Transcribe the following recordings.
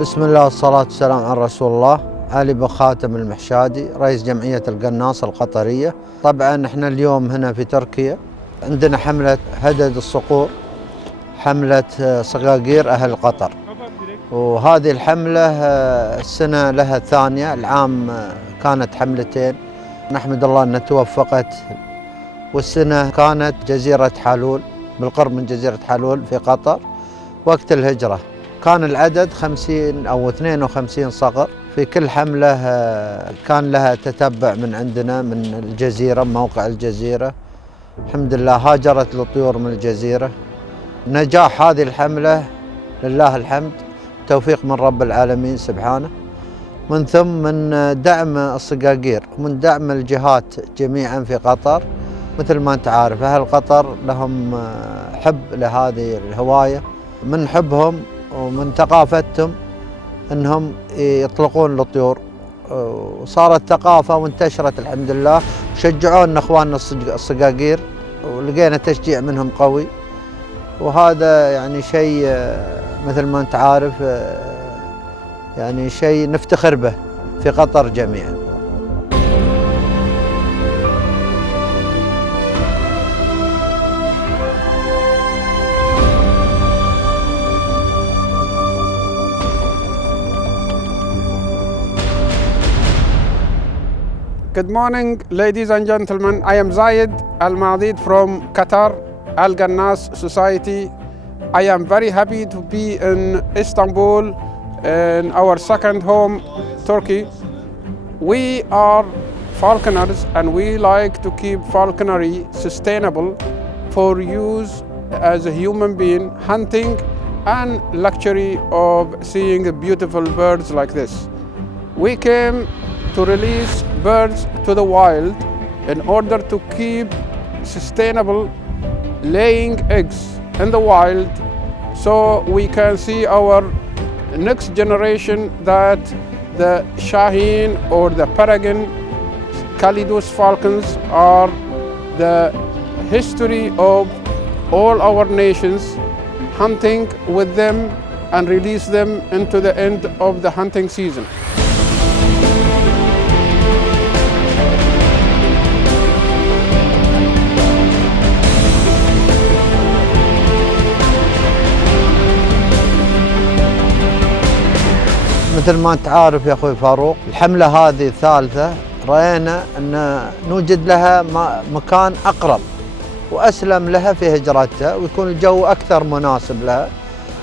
بسم الله والصلاة والسلام على رسول الله. علي بن خاتم المحشادي، رئيس جمعية القناص القطرية. طبعا احنا اليوم هنا في تركيا عندنا حملة هدد الصقور، حملة صقاقير أهل قطر، وهذه الحملة السنة لها الثانية. العام كانت حملتين، نحمد الله أنها توفقت. والسنة كانت جزيرة حالول، بالقرب من جزيرة حالول في قطر وقت الهجرة. كان العدد 50 أو 52 صقر. في كل حملة كان لها تتبع من عندنا من الجزيرة، موقع الجزيرة. الحمد لله هاجرت الطيور من الجزيرة. نجاح هذه الحملة لله الحمد، توفيق من رب العالمين سبحانه، من ثم من دعم الصقاقير ومن دعم الجهات جميعا في قطر. مثل ما انت عارف أهل قطر لهم حب لهذه الهواية، من حبهم ومن ثقافتهم انهم يطلقون الطيور، وصارت ثقافة وانتشرت الحمد لله. وشجعونا اخواننا الصقاقير ولقينا تشجيع منهم قوي، وهذا يعني شيء مثل ما انت عارف يعني شيء نفتخر به في قطر جميعا. Good morning, ladies and gentlemen. I am Zayed Al-Madid from Qatar ALGannas Society. I am very happy to be in Istanbul, in our second home, Turkey. We are falconers and we like to keep falconry sustainable for use as a human being, hunting and luxury of seeing beautiful birds like this. We came to release birds to the wild in order to keep sustainable laying eggs in the wild, so we can see our next generation that the Shaheen or the Peregrine Calidus falcons are the history of all our nations, hunting with them and release them into the end of the hunting season. مثل ما انت عارف يا اخوي فاروق، الحملة هذه الثالثة رأينا ان نوجد لها مكان اقرب واسلم لها في هجرتها، ويكون الجو اكثر مناسب لها.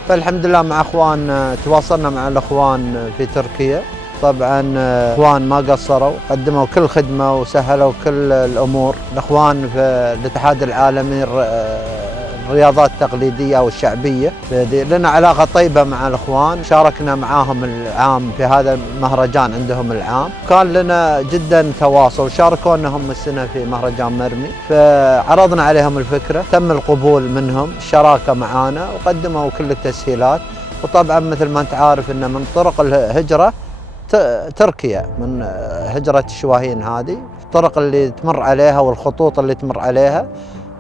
فالحمد لله مع اخوان تواصلنا مع الاخوان في تركيا. طبعا اخوان ما قصروا، قدموا كل خدمة وسهلوا كل الامور. الاخوان في الاتحاد العالمي الرياضات التقليدية والشعبية لنا علاقة طيبة مع الأخوان. شاركنا معاهم العام في هذا المهرجان عندهم العام، كان لنا جدا تواصل. شاركونا هم السنة في مهرجان مرمي، فعرضنا عليهم الفكرة، تم القبول منهم الشراكة معانا وقدموا كل التسهيلات. وطبعا مثل ما انت عارف ان من طرق الهجرة تركيا، من هجرة الشواهين هذه الطرق اللي تمر عليها والخطوط اللي تمر عليها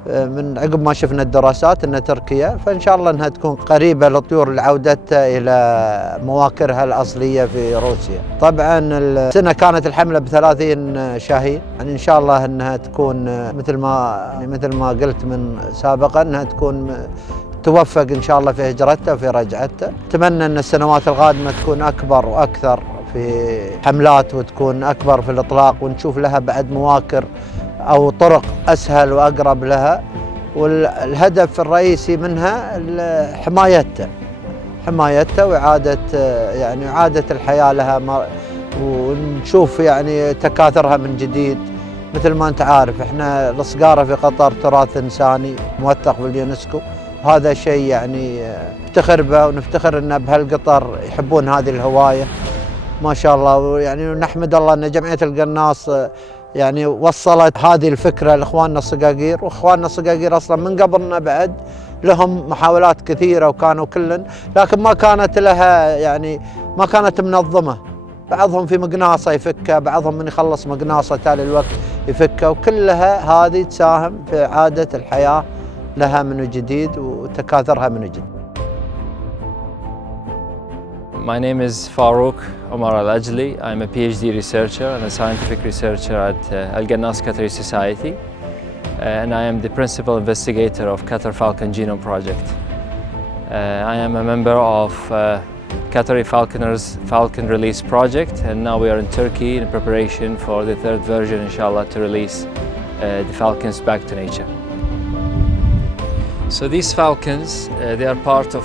من عقب ما شفنا الدراسات ان تركيا، فان شاء الله انها تكون قريبه للطيور لعودتها الى مواكرها الاصليه في روسيا. طبعا السنه كانت الحمله ب30 شاهين، يعني ان شاء الله انها تكون مثل ما قلت من سابقا انها تكون توفق ان شاء الله في هجرتها وفي رجعتها. اتمنى ان السنوات القادمه تكون اكبر واكثر في حملات، وتكون اكبر في الاطلاق، ونشوف لها بعد مواكر أو طرق أسهل وأقرب لها. والهدف الرئيسي منها حمايتها وإعادة إعادة الحياة لها، ونشوف يعني تكاثرها من جديد. مثل ما أنت عارف إحنا الصقارة في قطر تراث إنساني موثق باليونسكو، وهذا شيء يعني نفتخر به، ونفتخر أن بهالقطر يحبون هذه الهواية ما شاء الله. يعني نحمد الله أن جمعية القناص يعني وصلت هذه الفكرة لإخواننا الصقاقير. وإخواننا الصقاقير أصلا من قبلنا بعد لهم محاولات كثيرة وكانوا كلن، لكن ما كانت لها يعني ما كانت منظمة. بعضهم في مقناصة يفكها، بعضهم من يخلص مقناصة تالي الوقت يفكها، وكلها هذه تساهم في إعادة الحياة لها من جديد وتكاثرها من جديد. My name is Farouk Omar Al-Ajli. I'm a PhD researcher and a scientific researcher at ALGannas Qatari Society, and I am the principal investigator of Qatar Falconer Genome Project. I am a member of Qatari Falconer Release Project, and now we are in Turkey in preparation for the third version, inshallah, to release the falcons back to nature. So these falcons, they are part of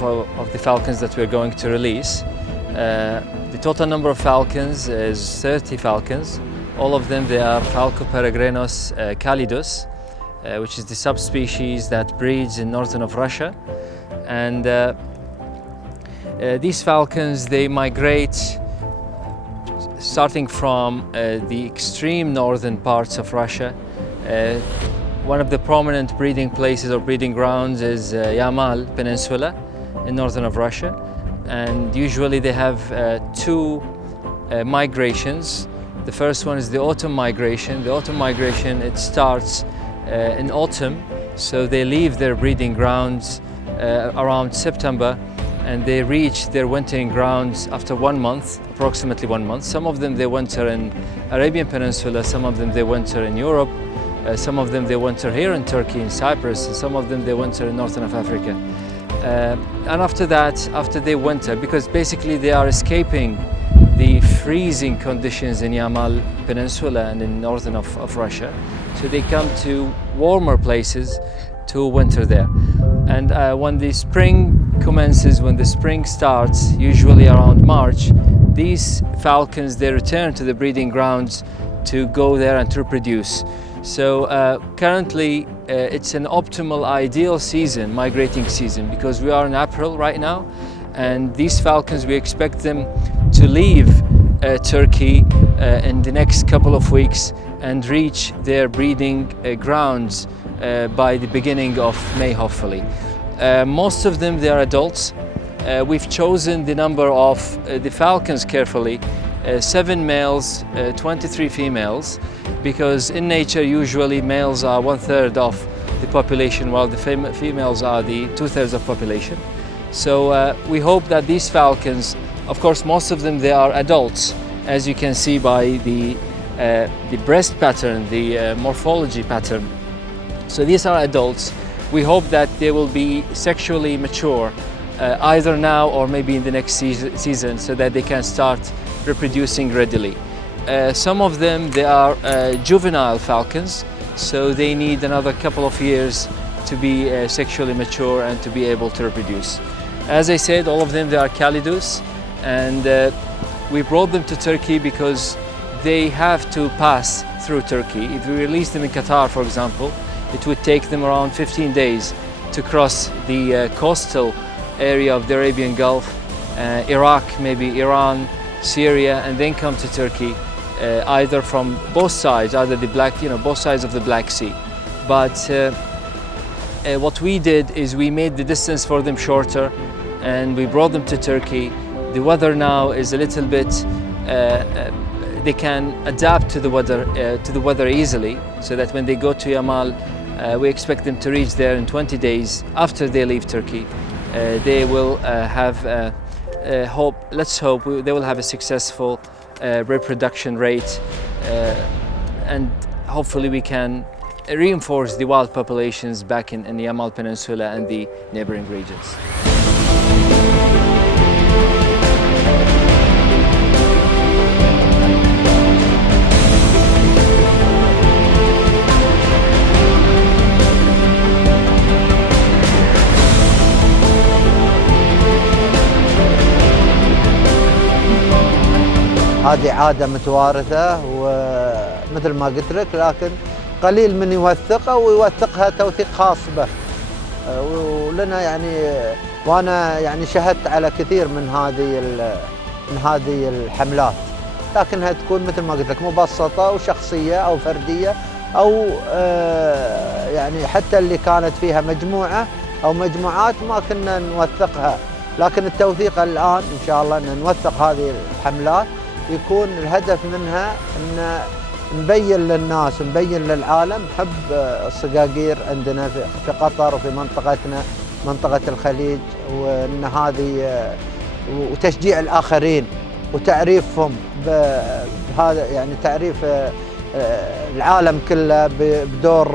the falcons that we're going to release. The total number of falcons is 30 falcons. All of them, they are Falco peregrinus calidus, which is the subspecies that breeds in northern of Russia. And these falcons, they migrate starting from the extreme northern parts of Russia. One of the prominent breeding places or breeding grounds is Yamal Peninsula in northern of Russia. And usually they have two migrations. The first one is the autumn migration. The autumn migration, it starts in autumn, so they leave their breeding grounds around September, and they reach their wintering grounds after 1 month, approximately 1 month. Some of them they winter in Arabian Peninsula, some of them they winter in Europe, some of them they winter here in Turkey, in Cyprus, and some of them they winter in northern of Africa. And after that, after they winter, because basically they are escaping the freezing conditions in Yamal Peninsula and in northern of Russia, so they come to warmer places to winter there. And when the spring commences, when the spring starts, usually around March, these falcons, they return to the breeding grounds to go there and to reproduce. So currently it's an optimal, ideal season, migrating season, because we are in April right now, and these falcons, we expect them to leave Turkey in the next couple of weeks and reach their breeding grounds by the beginning of May, hopefully. Most of them, they are adults. We've chosen the number of the falcons carefully, 7 males, 23 females, because in nature usually males are 1/3 of the population, while the females are the 2/3 of population. So we hope that these falcons, of course most of them, they are adults, as you can see by the breast pattern, the morphology pattern. So these are adults. We hope that they will be sexually mature either now or maybe in the next season, so that they can start reproducing readily. Some of them, they are juvenile falcons, so they need another couple of years to be sexually mature and to be able to reproduce. As I said, all of them, they are calidus, and we brought them to Turkey because they have to pass through Turkey. If we release them in Qatar, for example, it would take them around 15 days to cross the coastal area of the Arabian Gulf, Iraq, maybe Iran, Syria, and then come to Turkey, either from both sides, either both sides of the Black Sea. But what we did is we made the distance for them shorter, and we brought them to Turkey. The weather now is a little bit, they can adapt to the weather easily, so that when they go to Yamal, we expect them to reach there in 20 days after they leave Turkey. They will have let's hope they will have a successful reproduction rate, and hopefully we can reinforce the wild populations back in the Yamal Peninsula and the neighboring regions. هذه عادة متوارثة، ومثل ما قلت لك، لكن قليل من يوثقها ويوثقها توثيق خاص به. ولنا يعني، وانا يعني شهدت على كثير من هذه الحملات، لكنها تكون مثل ما قلت لك مبسطة وشخصية او فردية، او يعني حتى اللي كانت فيها مجموعة او مجموعات ما كنا نوثقها. لكن التوثيق الآن إن شاء الله أن نوثق هذه الحملات، يكون الهدف منها أن نبين للناس، نبين للعالم حب الصقاقير عندنا في قطر وفي منطقتنا، منطقة الخليج، وأن هذه وتشجيع الآخرين وتعريفهم بهذا، يعني تعريف العالم كله بدور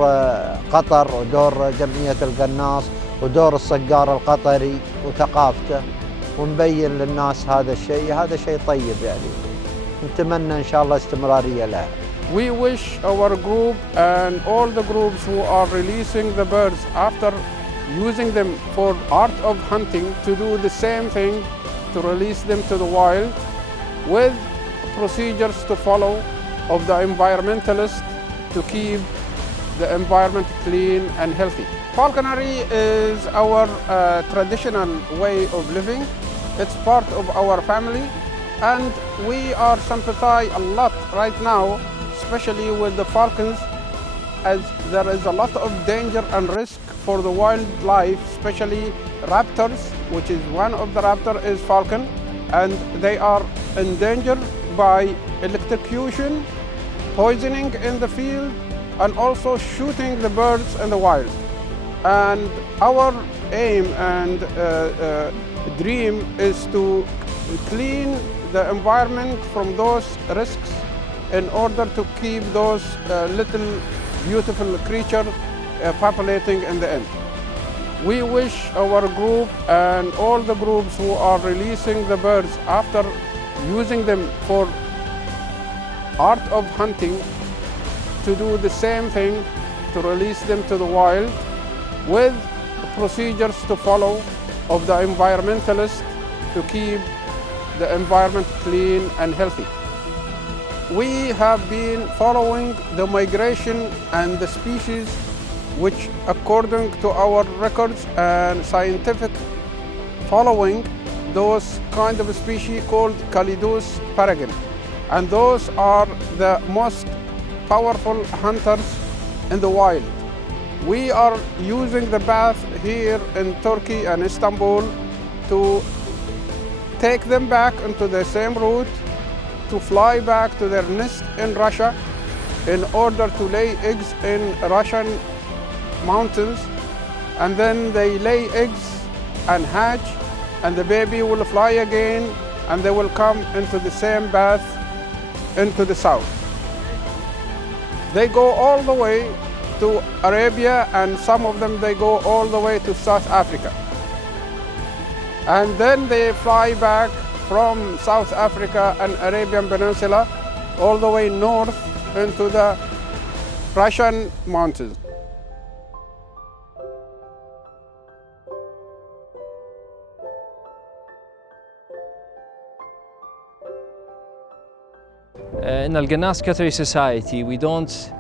قطر ودور جمعية القناص ودور الصقار القطري وثقافته، ونبين للناس هذا شيء طيب يعني. نتمنى إن شاء الله استمرارية لها. We wish our group and all the groups who are releasing the birds after using them for art of hunting to do the same thing, to release them to the wild with procedures to follow of the environmentalists to keep the environment clean and healthy. Falconry is our traditional way of living. It's part of our family, and we are sympathize a lot right now, especially with the falcons, as there is a lot of danger and risk for the wildlife, especially raptors, which is one of the raptor is falcon, and they are endangered by electrocution, poisoning in the field, and also shooting the birds in the wild. And our aim and dream is to clean the environment from those risks in order to keep those little beautiful creatures populating in the end. We wish our group and all the groups who are releasing the birds after using them for art of hunting to do the same thing, to release them to the wild with procedures to follow of the environmentalists to keep the environment clean and healthy. We have been following the migration and the species which, according to our records and scientific following, those kind of species called Calidus peregrine. And those are the most powerful hunters in the wild. We are using the bath here in Turkey and Istanbul to take them back into the same route, to fly back to their nest in Russia in order to lay eggs in Russian mountains, and then they lay eggs and hatch, and the baby will fly again, and they will come into the same bath into the south. They go all the way to Arabia, and some of them they go all the way to South Africa. And then they fly back from South Africa and Arabian Peninsula all the way north into the Russian mountains. In القناص Qatari Society, we don't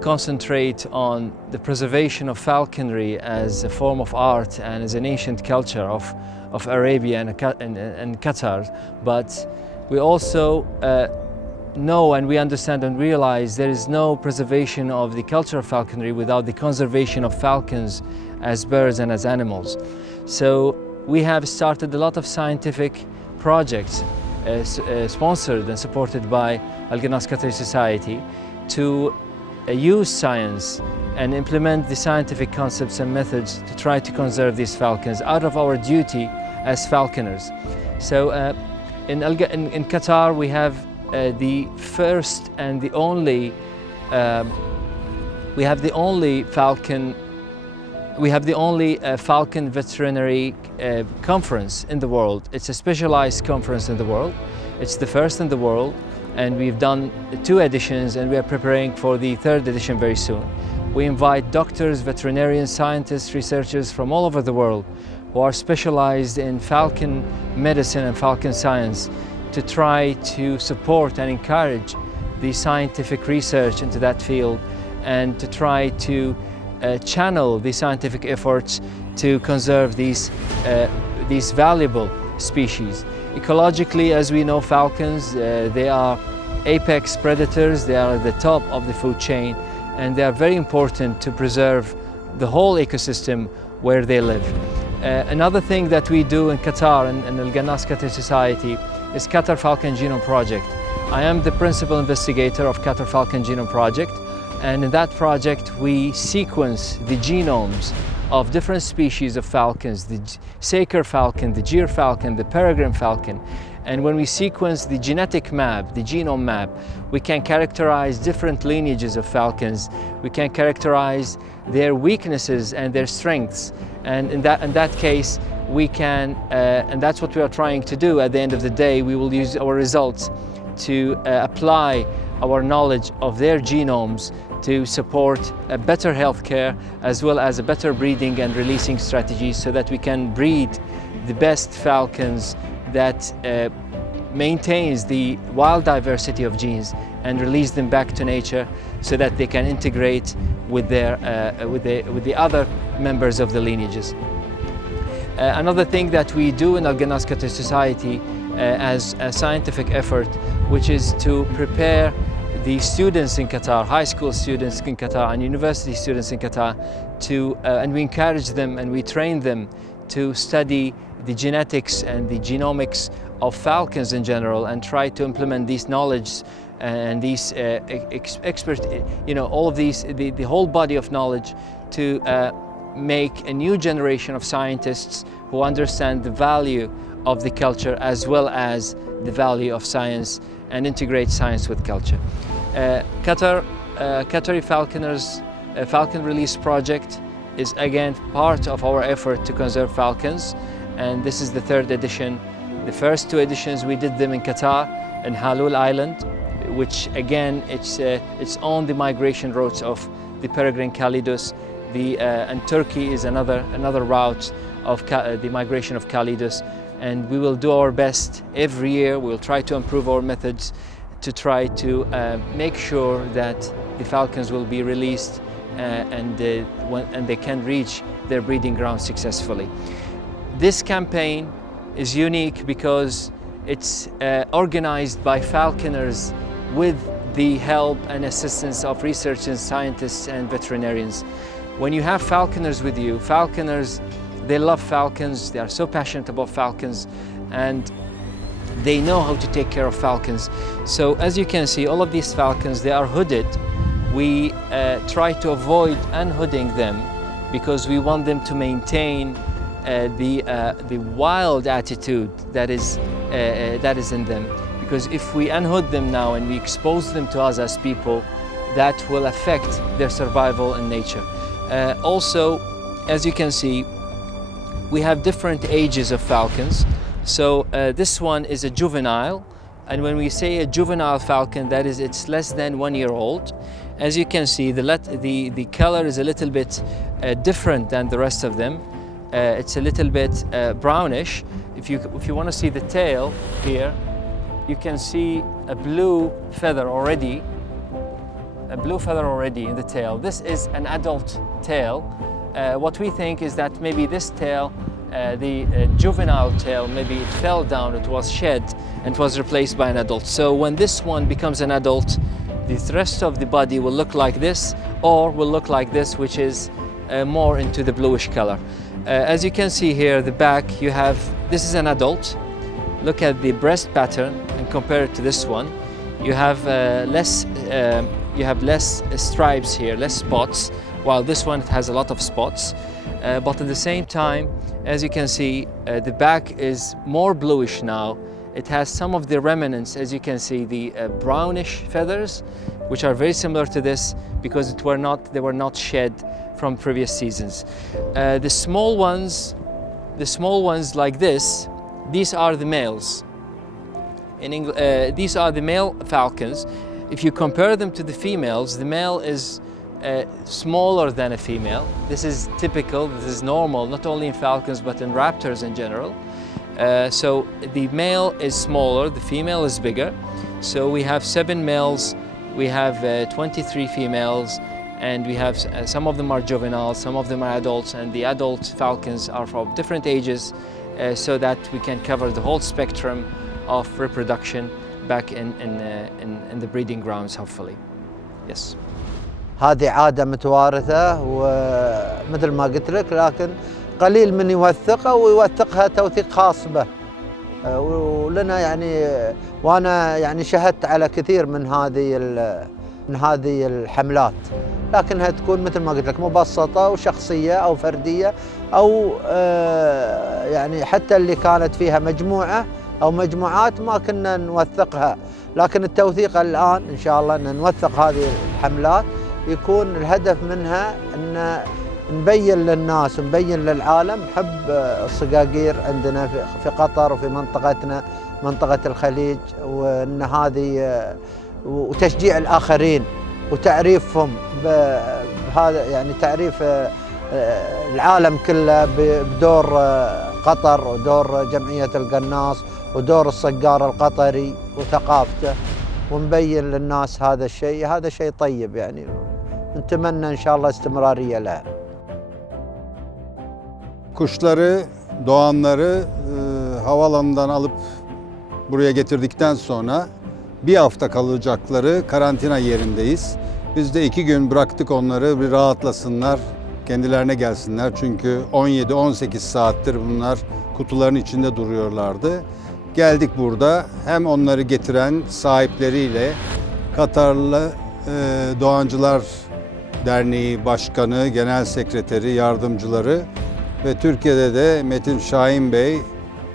concentrate on the preservation of falconry as a form of art and as an ancient culture of Arabia and Qatar, but we also know and we understand and realize there is no preservation of the culture of falconry without the conservation of falcons as birds and as animals. So we have started a lot of scientific projects sponsored and supported by ALGannas Qatari Society to use science and implement the scientific concepts and methods to try to conserve these falcons out of our duty as falconers. So in Qatar we have the first and the only falcon veterinary conference in the world. It's a specialized conference in the world. It's the first in the world, and we've done 2 editions, and we are preparing for the 3rd edition very soon. We invite doctors, veterinarians, scientists, researchers from all over the world who are specialized in falcon medicine and falcon science to try to support and encourage the scientific research into that field, and to try to channel the scientific efforts to conserve these valuable species. Ecologically, as we know, falcons, they are apex predators. They are at the top of the food chain, and they are very important to preserve the whole ecosystem where they live. Another thing that we do in Qatar and ALGannas Qatari Society is Qatar Falconer Genome Project. I am the principal investigator of Qatar Falconer Genome Project, and in that project we sequence the genomes of different species of falcons, the Saker falcon, the Gyr falcon, the peregrine falcon. And when we sequence the genetic map, the genome map, we can characterize different lineages of falcons. We can characterize their weaknesses and their strengths. And in that case, we can, and that's what we are trying to do at the end of the day. We will use our results to apply our knowledge of their genomes to support a better healthcare as well as a better breeding and releasing strategies so that we can breed the best falcons that maintains the wild diversity of genes and release them back to nature so that they can integrate with the other members of the lineages. Another thing that we do in ALGannas Qatari Society as a scientific effort, which is to prepare the students in Qatar, high school students in Qatar and university students in Qatar, and we encourage them and we train them to study the genetics and the genomics of falcons in general and try to implement these knowledge and these all of these, the whole body of knowledge to make a new generation of scientists who understand the value of the culture as well as the value of science and integrate science with culture. Qatari Falconer's Falcon Release Project is again part of our effort to conserve falcons, and this is the third edition. The first two editions we did them in Qatar, in Halul Island, which again it's on the migration routes of the peregrine Calidus. And Turkey is another route of the migration of Calidus, and we will do our best every year. We'll try to improve our methods to try to make sure that the falcons will be released and they can reach their breeding ground successfully. This campaign is unique because it's organized by falconers with the help and assistance of researchers, scientists and veterinarians. When you have falconers with you, falconers, they love falcons, they are so passionate about falcons, and they know how to take care of falcons. So as you can see, all of these falcons, they are hooded. We try to avoid unhooding them because we want them to maintain the wild attitude that is in them. Because if we unhood them now and we expose them to us as people, that will affect their survival in nature. Also, as you can see, we have different ages of falcons. So this one is a juvenile, and when we say a juvenile falcon, that is, it's less than 1 year old. As you can see, the color is a little bit different than the rest of them. It's a little bit brownish. If you want to see the tail here, you can see a blue feather already. A blue feather already in the tail. This is an adult tail. What we think is that maybe this tail, the juvenile tail, maybe it fell down, it was shed and was replaced by an adult. So when this one becomes an adult, the rest of the body will look like this or will look like this, which is more into the bluish color. As you can see here, the back, you have, this is an adult. Look at the breast pattern and compare it to this one. You have less stripes here, less spots, while this one has a lot of spots. But at the same time, as you can see, the back is more bluish now. It has some of the remnants, as you can see, the brownish feathers, which are very similar to this because they were not shed from previous seasons. The small ones like this, these are the males. These are the male falcons. If you compare them to the females, the male is smaller than a female. This is typical, this is normal, not only in falcons but in raptors in general. So the male is smaller, the female is bigger. So we have 7 males, we have 23 females, and we have some of them are juvenile, some of them are adults, and the adult falcons are from different ages so that we can cover the whole spectrum of reproduction back in the breeding grounds, hopefully. Yes. هذه عادة متوارثة ومثل ما قلت لك، لكن قليل من يوثقها ويوثقها توثيق خاص به. ولنا يعني، وانا يعني شهدت على كثير من هذه من هذه الحملات، لكنها تكون مثل ما قلت لك مبسطة وشخصية أو فردية أو يعني حتى اللي كانت فيها مجموعة أو مجموعات ما كنا نوثقها، لكن التوثيق الآن إن شاء الله أن نوثق هذه الحملات، يكون الهدف منها أن نبين للناس ونبين للعالم حب الصقاقير عندنا في قطر وفي منطقتنا منطقة الخليج، وأن هذه وتشجيع الآخرين وتعريفهم بهذا، يعني تعريف العالم كله بدور قطر ودور جمعية القناص ودور الصقار القطري وثقافته، ونبين للناس هذا الشيء. هذا شيء طيب يعني، نتمنى إن شاء الله استمرارية لها. Kuşları, doğanları havalanından alıp buraya getirdikten sonra bir hafta kalacakları karantina yerindeyiz. Biz de 2 gün bıraktık onları, bir rahatlasınlar, kendilerine gelsinler. Çünkü 17-18 saattir bunlar kutuların içinde duruyorlardı. Geldik burada, hem onları getiren sahipleriyle Katarlı Doğancılar Derneği Başkanı, Genel Sekreteri, yardımcıları ve Türkiye'de de Metin Şahin Bey,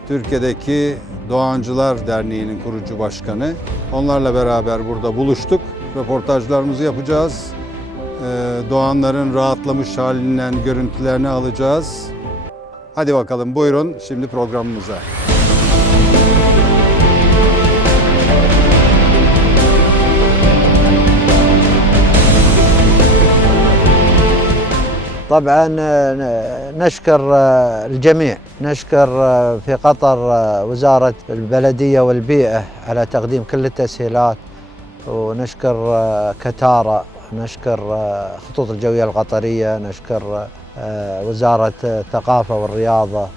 Türkiye'deki Doğancılar Derneği'nin kurucu başkanı. Onlarla beraber burada buluştuk. Röportajlarımızı yapacağız. Doğanların rahatlamış halinden görüntülerini alacağız. Hadi bakalım, buyurun şimdi programımıza. طبعا نشكر الجميع، نشكر في قطر وزارة البلدية والبيئة على تقديم كل التسهيلات، ونشكر كتارا، نشكر خطوط الجوية القطرية، نشكر وزارة الثقافة والرياضة،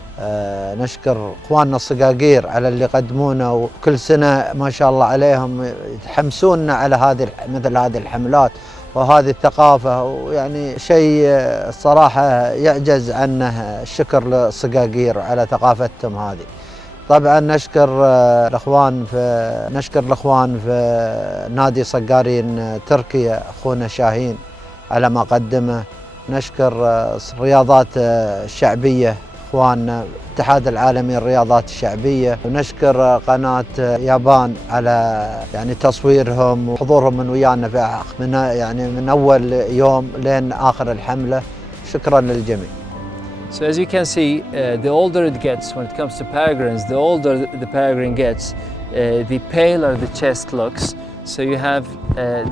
نشكر اخواننا الصقاقير على اللي قدمونا، وكل سنة ما شاء الله عليهم يتحمسوننا على مثل هذه الحملات وهذه الثقافة، ويعني شيء الصراحة يعجز عنه الشكر للصقاقير على ثقافتهم هذه. طبعا نشكر الأخوان في نادي صقارين تركيا، أخونا شاهين على ما قدمه. نشكر الرياضات الشعبية، اخواننا الاتحاد العالمي للرياضات الشعبيه، ونشكر قناه يابان على يعني تصويرهم وحضورهم من ويانا من اول يوم لين اخر الحمله. شكرا للجميع. So as you can see, the older it gets when it comes to peregrines, the older the peregrine gets, the paler the chest looks. So you have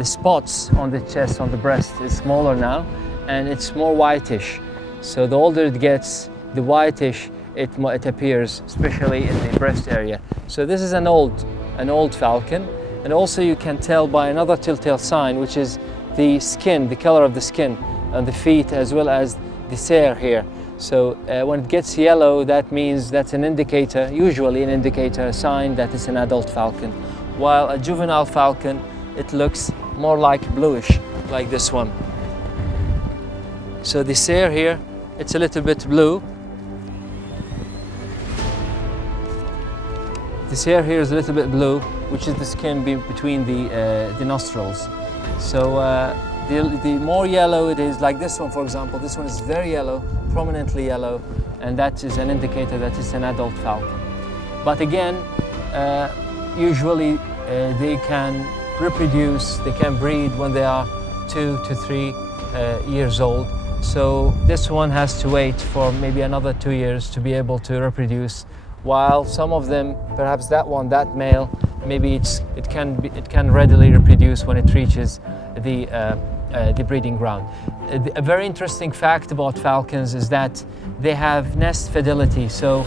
the spots on the chest, on the breast is smaller now, and it's more whitish. So the older it gets, the whitish it appears, especially in the breast area. So this is an old falcon, and also you can tell by another telltale sign, which is the skin, the color of the skin on the feet as well as the cere here. So when it gets yellow, that means that's an indicator, usually an indicator, a sign that it's an adult falcon. While a juvenile falcon, it looks more like bluish, like this one. So the cere here, it's a little bit blue. The cere here is a little bit blue, which is the skin between the nostrils. So the more yellow it is, like this one for example, this one is very yellow, prominently yellow, and that is an indicator that it's an adult falcon. But again, usually they can reproduce, they can breed when they are 2 to 3 years old. So this one has to wait for maybe another 2 years to be able to reproduce, while some of them, perhaps that one, that male, maybe it can readily reproduce when it reaches the breeding ground. A very interesting fact about falcons is that they have nest fidelity, so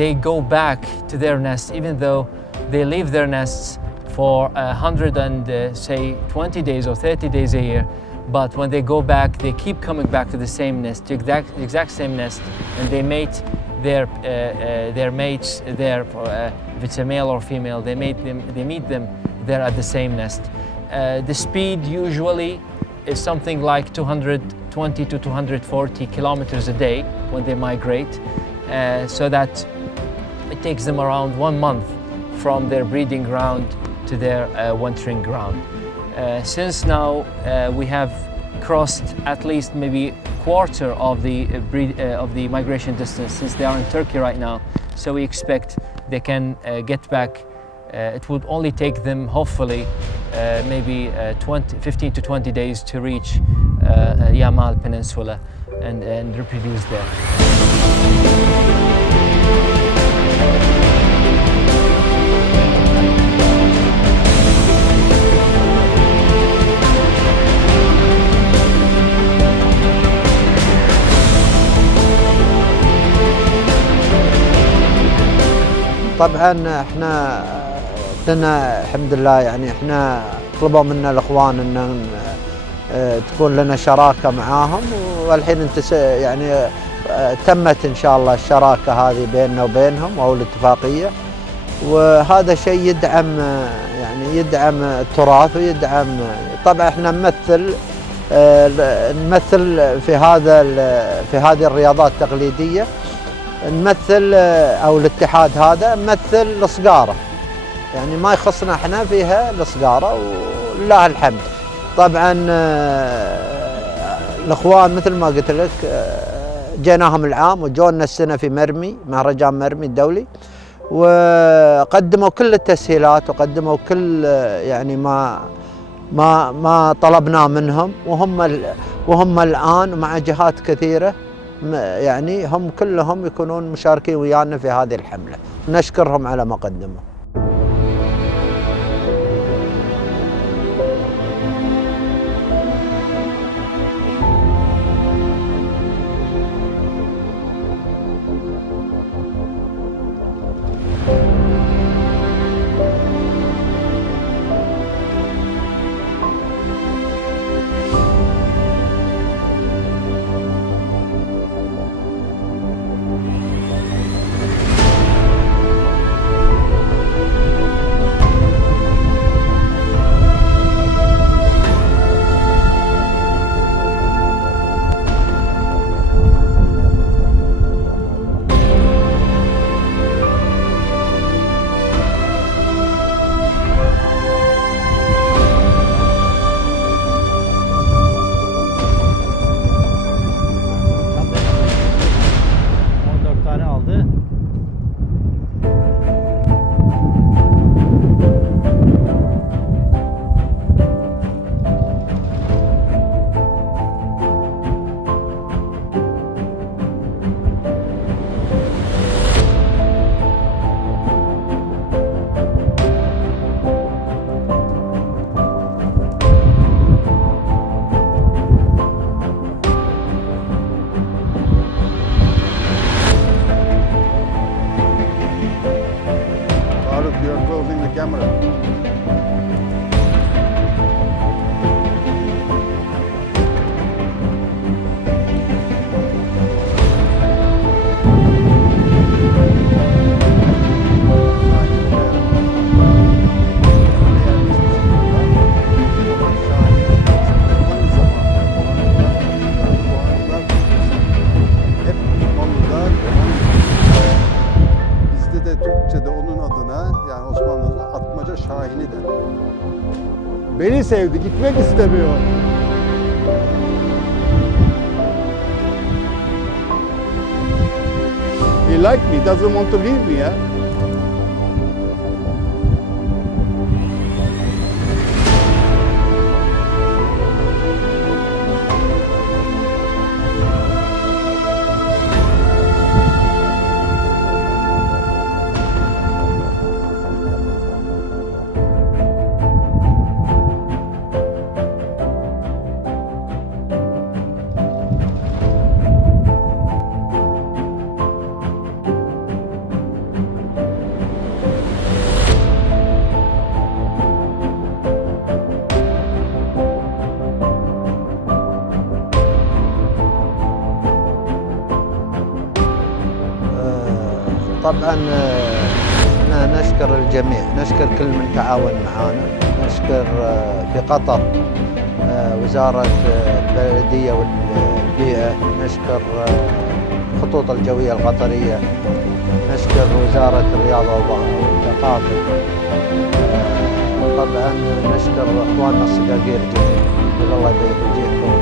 they go back to their nest even though they leave their nests for 20 days or 30 days a year. But when they go back, they keep coming back to the same nest, the exact same nest, and they mate their mates there. If it's a male or female, they meet them there at the same nest. The speed usually is something like 220 to 240 kilometers a day when they migrate, so that it takes them around 1 month from their breeding ground to their wintering ground. Since now we have crossed at least maybe quarter of the migration distance, since they are in Turkey right now. So we expect they can get back. It would only take them, hopefully, maybe 15 to 20 days to reach Yamal Peninsula and reproduce there. طبعا احنا لنا الحمد لله، يعني احنا طلبوا منا الاخوان ان تكون لنا شراكه معاهم، والحين يعني تمت ان شاء الله الشراكه هذه بيننا وبينهم او الاتفاقيه، وهذا شيء يدعم يعني يدعم التراث ويدعم. طبعا احنا نمثل في هذه الرياضات التقليديه، نمثل او الاتحاد هذا نمثل الصقاره، يعني ما يخصنا احنا فيها الصقاره ولله الحمد. طبعا الاخوان مثل ما قلت لك جيناهم العام وجونا السنه في مرمي، مهرجان مرمي الدولي، وقدموا كل التسهيلات وقدموا كل يعني ما طلبناه منهم، وهم الان مع جهات كثيره يعني هم كلهم يكونون مشاركين ويانا في هذه الحملة، نشكرهم على ما قدموا. Beni sevdi, gitmek istemiyor. He liked me, doesn't want to leave me, yeah? طبعا احنا نشكر الجميع، نشكر كل من تعاون معنا، نشكر في قطر وزارة البلدية والبيئة، نشكر الخطوط الجوية القطرية، نشكر وزارة الرياضة والثقافة، طبعا نشكر اخواننا الصقاقير جميعا، نقول الله يجزيكم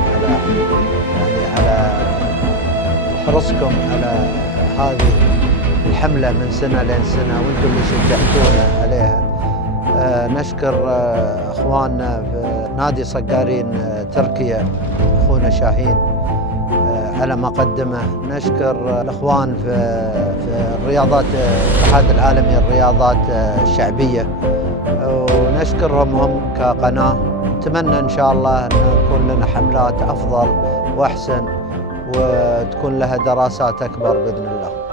على حرصكم على هذه الحملة من سنة لين سنة، وانتم اللي شجعتونا عليها. نشكر اخواننا في نادي صقارين تركيا، اخونا شاهين على ما قدمه. نشكر الاخوان في الرياضات، الاتحاد العالمي للرياضات الشعبيه، ونشكرهم هم كقناه. نتمنى ان شاء الله ان يكون لنا حملات افضل واحسن، وتكون لها دراسات اكبر باذن الله.